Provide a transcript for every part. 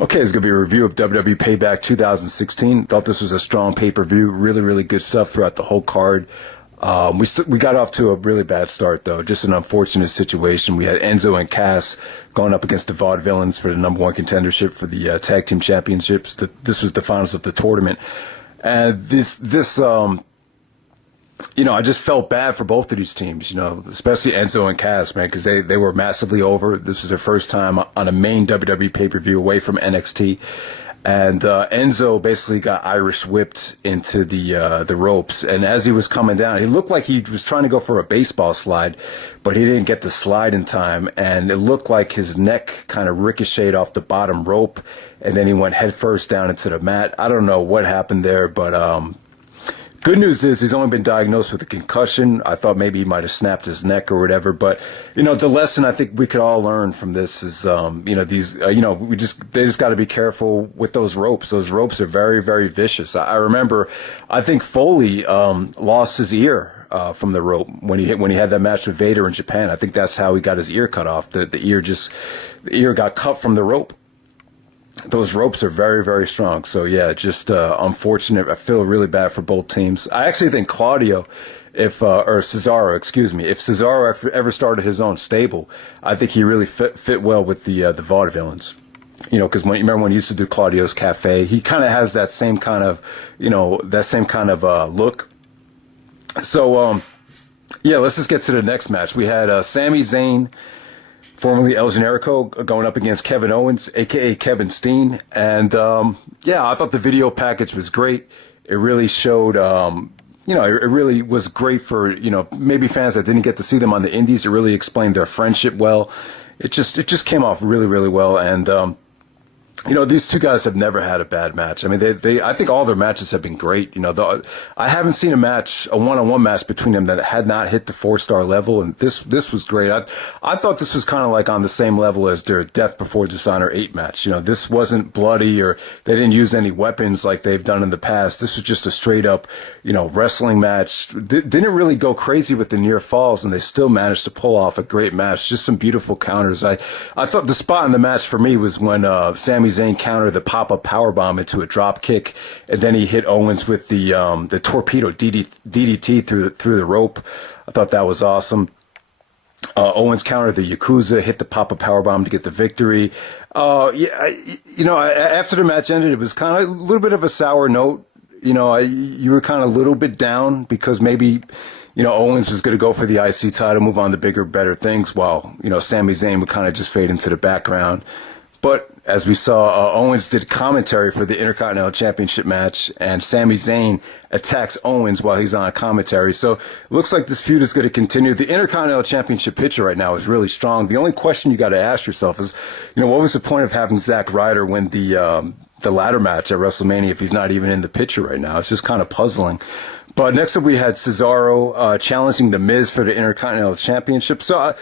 Okay, it's going to be a review of WWE Payback 2016. Thought this was a strong pay-per-view. Really, really good stuff throughout the whole card. We got off to a really bad start, though. Just an unfortunate situation. We had Enzo and Cass going up against the Vaudevillains for the #1 contendership for the tag team championships. This was the finals of the tournament. And I just felt bad for both of these teams, especially Enzo and Cass, man, because they were massively over. This was their first time on a main WWE pay-per-view away from NXT. And Enzo basically got Irish whipped into the ropes. And as he was coming down, he looked like he was trying to go for a baseball slide, but he didn't get the slide in time. And it looked like his neck kind of ricocheted off the bottom rope, and then he went headfirst down into the mat. I don't know what happened there, but good news is he's only been diagnosed with a concussion. I thought maybe he might have snapped his neck or whatever. But, the lesson I think we could all learn from this is, they just got to be careful with those ropes. Those ropes are very, very vicious. I remember, I think Foley lost his ear from the rope when he had that match with Vader in Japan. I think that's how he got his ear cut off. The ear got cut from the rope. Those ropes are very, very strong. So, yeah, just unfortunate. I feel really bad for both teams. I actually think Cesaro, if Cesaro ever started his own stable, I think he really fit well with the Vaudevillains. Because remember when he used to do Claudio's Cafe, he kind of has that same kind of, look. So, let's just get to the next match. We had Sami Zayn, formerly El Generico, going up against Kevin Owens, a.k.a. Kevin Steen. And, I thought the video package was great. It really showed, it really was great for, maybe fans that didn't get to see them on the indies. It really explained their friendship well. It just came off really, really well. And, these two guys have never had a bad match. I mean, I think all their matches have been great. I haven't seen a one-on-one match between them that had not hit the 4-star level, and this was great. I thought this was kind of like on the same level as their Death Before Dishonor 8 match. This wasn't bloody, or they didn't use any weapons like they've done in the past. This was just a straight up, wrestling match. Didn't really go crazy with the near falls, and they still managed to pull off a great match. Just some beautiful counters. I thought the spot in the match for me was when Sami Zayn countered the pop-up powerbomb into a drop kick, and then he hit Owens with the torpedo DDT through the rope. I thought that was awesome. Owens countered the Yakuza, hit the pop-up powerbomb to get the victory. After the match ended, it was kind of a little bit of a sour note. You were kind of a little bit down because maybe Owens was going to go for the IC title, move on to bigger, better things, while Sami Zayn would kind of just fade into the background. But as we saw, Owens did commentary for the Intercontinental Championship match, and Sami Zayn attacks Owens while he's on commentary. So it looks like this feud is going to continue. The Intercontinental Championship picture right now is really strong. The only question you got to ask yourself is, what was the point of having Zack Ryder win the ladder match at WrestleMania if he's not even in the picture right now? It's just kind of puzzling. But next up, we had Cesaro challenging The Miz for the Intercontinental Championship. So I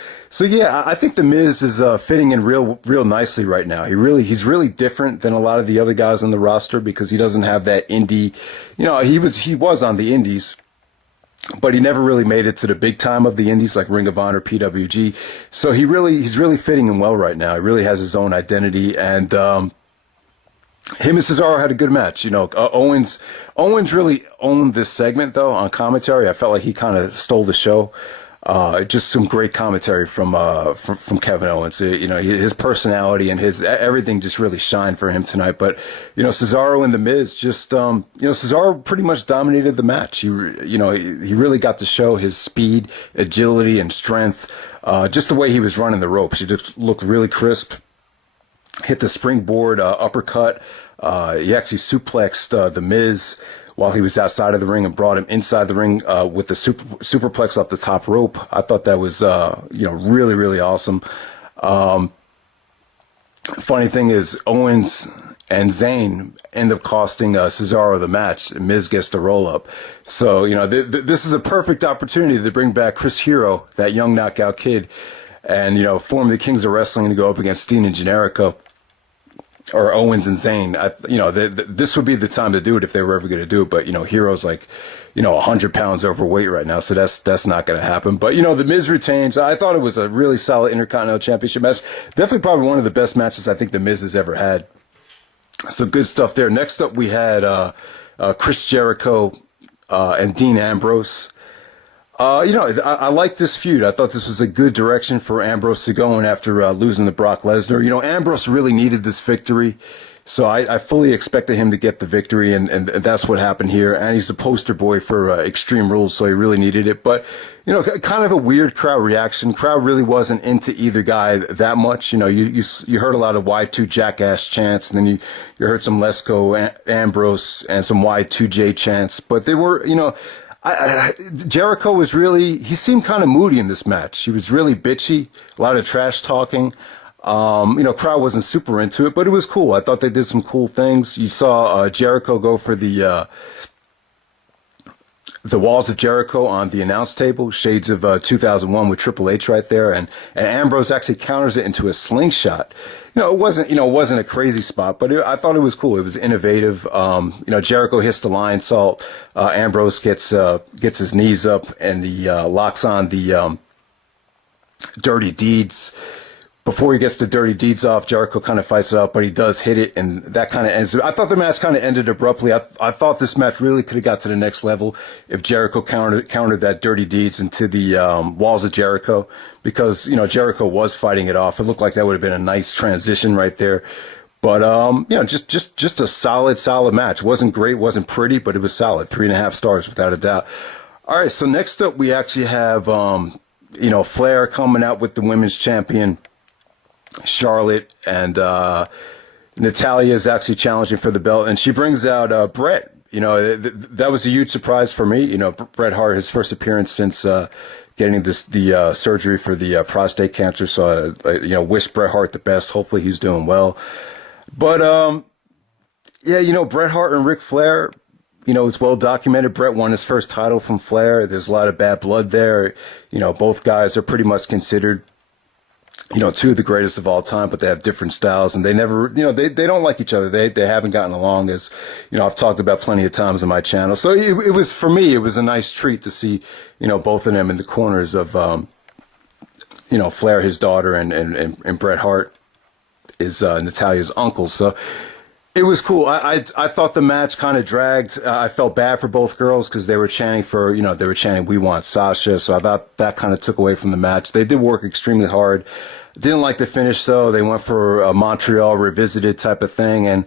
think The Miz is fitting in real nicely right now. He's really different than a lot of the other guys on the roster because he doesn't have that indie. He was on the indies, but he never really made it to the big time of the indies like Ring of Honor, PWG. So he's really fitting in well right now. He really has his own identity, and him and Cesaro had a good match. Owens really owned this segment though on commentary. I felt like he kind of stole the show. Just some great commentary from Kevin Owens. His personality and his everything just really shined for him tonight. But Cesaro and The Miz Cesaro pretty much dominated the match. He really got to show his speed, agility, and strength. Just the way he was running the ropes, he just looked really crisp. Hit the springboard uppercut. He actually suplexed The Miz while he was outside of the ring and brought him inside the ring with the superplex off the top rope. I thought that was really, really awesome. Funny thing is, Owens and Zayn end up costing Cesaro the match. Miz gets the roll up. So this is a perfect opportunity to bring back Chris Hero, that young knockout kid, and form the Kings of Wrestling to go up against Steen and Jericho, or Owens and Zayn. This would be the time to do it if they were ever going to do it. But Hero's like 100 pounds overweight right now, so that's not going to happen. But The Miz retains. I thought it was a really solid Intercontinental Championship match. Definitely probably one of the best matches I think The Miz has ever had. So good stuff there. Next up, we had Chris Jericho and Dean Ambrose. I like this feud. I thought this was a good direction for Ambrose to go in after losing to Brock Lesnar. Ambrose really needed this victory, so I fully expected him to get the victory, and that's what happened here. And he's the poster boy for Extreme Rules, so he really needed it. But, kind of a weird crowd reaction. Crowd really wasn't into either guy that much. You heard a lot of Y2 Jackass chants, and then you heard some Let's Go Ambrose and some Y2J chants. But they were, Jericho he seemed kind of moody in this match. He was really bitchy, a lot of trash talking. Crowd wasn't super into it, but it was cool. I thought they did some cool things. You saw Jericho go for the Walls of Jericho on the announce table, shades of 2001 with Triple H right there, and Ambrose actually counters it into a slingshot. It wasn't a crazy spot, but I thought it was cool. It was innovative. Jericho hits the lion salt. Ambrose gets his knees up, and he locks on the Dirty Deeds. Before he gets the Dirty Deeds off, Jericho kind of fights it up, but he does hit it, and that kind of ends. I thought the match kind of ended abruptly. I thought this match really could have got to the next level if Jericho countered that Dirty Deeds into the Walls of Jericho, because Jericho was fighting it off. It looked like that would have been a nice transition right there. But just a solid match. Wasn't great, wasn't pretty, but it was solid. 3.5 stars without a doubt. All right, so next up we actually have Flair coming out with the women's champion Charlotte, and Natalia is actually challenging for the belt, and she brings out Bret. That was a huge surprise for me. Bret Hart, his first appearance since getting the surgery for the prostate cancer. So wish Bret Hart the best. Hopefully he's doing well. But Bret Hart and Ric Flair. It's well documented. Bret won his first title from Flair. There's a lot of bad blood there. Both guys are pretty much considered two of the greatest of all time, but they have different styles, and they never, they don't like each other. They haven't gotten along, as, I've talked about plenty of times on my channel. So it was, for me, it was a nice treat to see, both of them in the corners of, Flair, his daughter, and Bret Hart is Natalia's uncle. So it was cool. I thought the match kind of dragged. I felt bad for both girls because they were chanting "We want Sasha." So I thought that kind of took away from the match. They did work extremely hard. Didn't like the finish though. They went for a Montreal revisited type of thing, and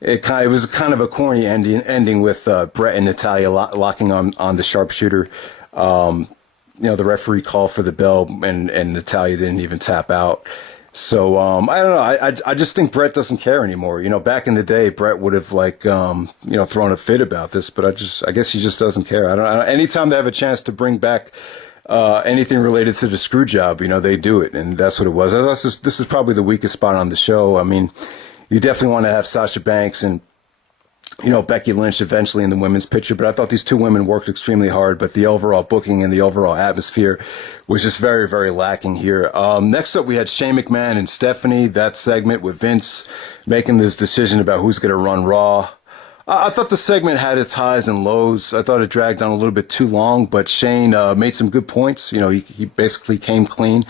it was kind of a corny ending with Bret and Natalia locking on the sharpshooter. The referee called for the bell, and Natalia didn't even tap out. So, I don't know. I just think Bret doesn't care anymore. Back in the day, Bret would have thrown a fit about this, but I guess he just doesn't care. I don't anytime they have a chance to bring back, anything related to the screw job, they do it. And that's what it was. I thought this is probably the weakest spot on the show. I mean, you definitely want to have Sasha Banks and, Becky Lynch eventually in the women's picture, but I thought these two women worked extremely hard, but the overall booking and the overall atmosphere was just very, very lacking here. Next up, we had Shane McMahon and Stephanie, that segment with Vince making this decision about who's going to run Raw. I thought the segment had its highs and lows. I thought it dragged on a little bit too long, but Shane made some good points. He basically came clean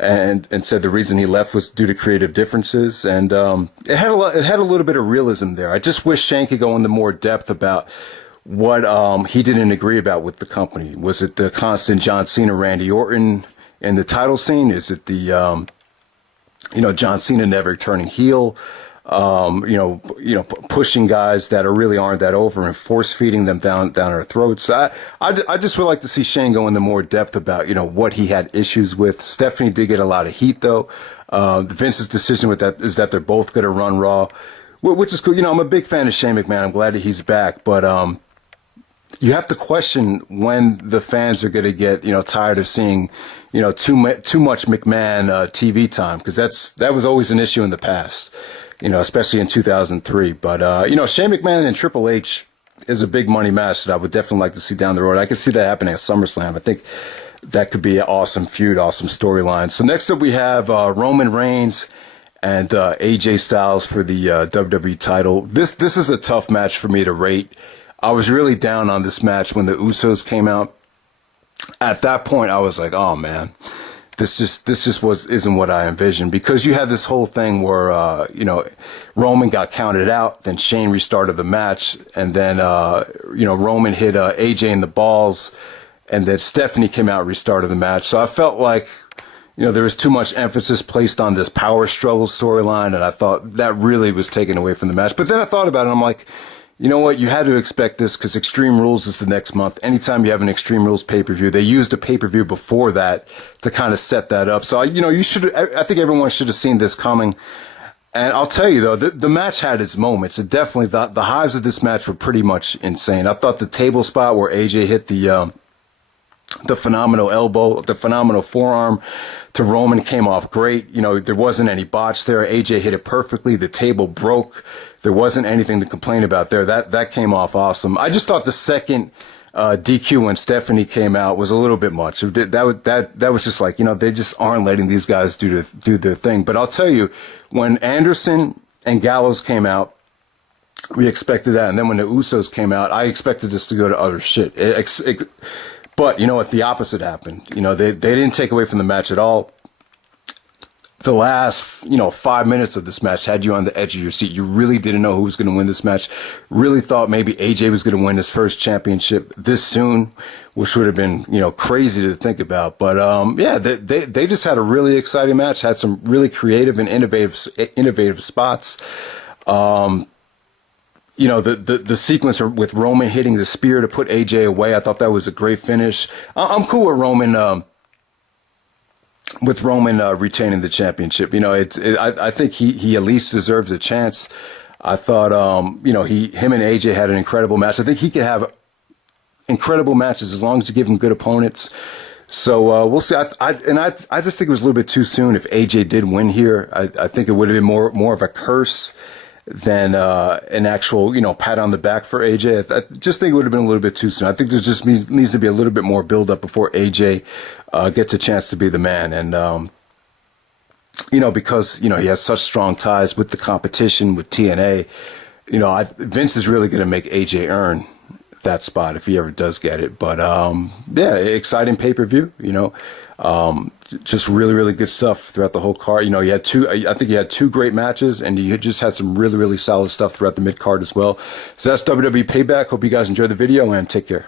and said the reason he left was due to creative differences, and it had a little bit of realism there. I just wish Shane could go into more depth about what he didn't agree about with the company. Was it the constant John Cena, Randy Orton in the title scene? Is it the John Cena never turning heel? Pushing guys that really aren't that over and force feeding them down our throats. I just would like to see Shane go into more depth about, what he had issues with. Stephanie did get a lot of heat though. Vince's decision with that is that they're both going to run Raw, which is cool. I'm a big fan of Shane McMahon. I'm glad that he's back, but, you have to question when the fans are going to get, tired of seeing, too much McMahon, TV time. Cause that was always an issue in the past. Especially in 2003. But, Shane McMahon and Triple H is a big money match that I would definitely like to see down the road. I could see that happening at SummerSlam. I think that could be an awesome feud, awesome storyline. So next up we have Roman Reigns and AJ Styles for the WWE title. This is a tough match for me to rate. I was really down on this match when the Usos came out. At that point, I was like, oh, man. this just isn't what I envisioned, because you had this whole thing where Roman got counted out, then Shane restarted the match, and then Roman hit AJ in the balls, and then Stephanie came out and restarted the match. So I felt like there was too much emphasis placed on this power struggle storyline, and I thought that really was taken away from the match. But then I thought about it, and I'm like, you know what? You had to expect this, because Extreme Rules is the next month. Anytime you have an Extreme Rules pay-per-view, they used a pay-per-view before that to kind of set that up. So, I think everyone should have seen this coming. And I'll tell you, though, the match had its moments. It definitely, the highs of this match were pretty much insane. I thought the table spot where AJ hit the phenomenal elbow, the phenomenal forearm to Roman came off great. There wasn't any botch there. AJ hit it perfectly. The table broke. There wasn't anything to complain about there. That came off awesome. I just thought the second DQ when Stephanie came out was a little bit much. That was just like, they just aren't letting these guys do their thing. But I'll tell you, when Anderson and Gallows came out, we expected that. And then when the Usos came out, I expected this to go to other shit. But you know what? The opposite happened. They didn't take away from the match at all. The last, 5 minutes of this match had you on the edge of your seat. You really didn't know who was going to win this match. Really thought maybe AJ was going to win his first championship this soon, which would have been, crazy to think about. But, they just had a really exciting match, had some really creative and innovative spots. The sequence with Roman hitting the spear to put AJ away, I thought that was a great finish. I'm cool with Roman, retaining the championship. I think he at least deserves a chance. I thought, him and AJ had an incredible match. I think he could have incredible matches as long as you give him good opponents. So we'll see. I just think it was a little bit too soon. If AJ did win here, I think it would have been more of a curse than an actual, pat on the back for AJ. I just think it would have been a little bit too soon. I think there just needs to be a little bit more build up before AJ gets a chance to be the man. And, because, he has such strong ties with the competition, with TNA, Vince is really going to make AJ earn that spot if he ever does get it. But, exciting pay-per-view, just really, really good stuff throughout the whole card. I think you had two great matches, and you just had some really, really solid stuff throughout the mid card as well. So that's WWE Payback. Hope you guys enjoyed the video, and take care.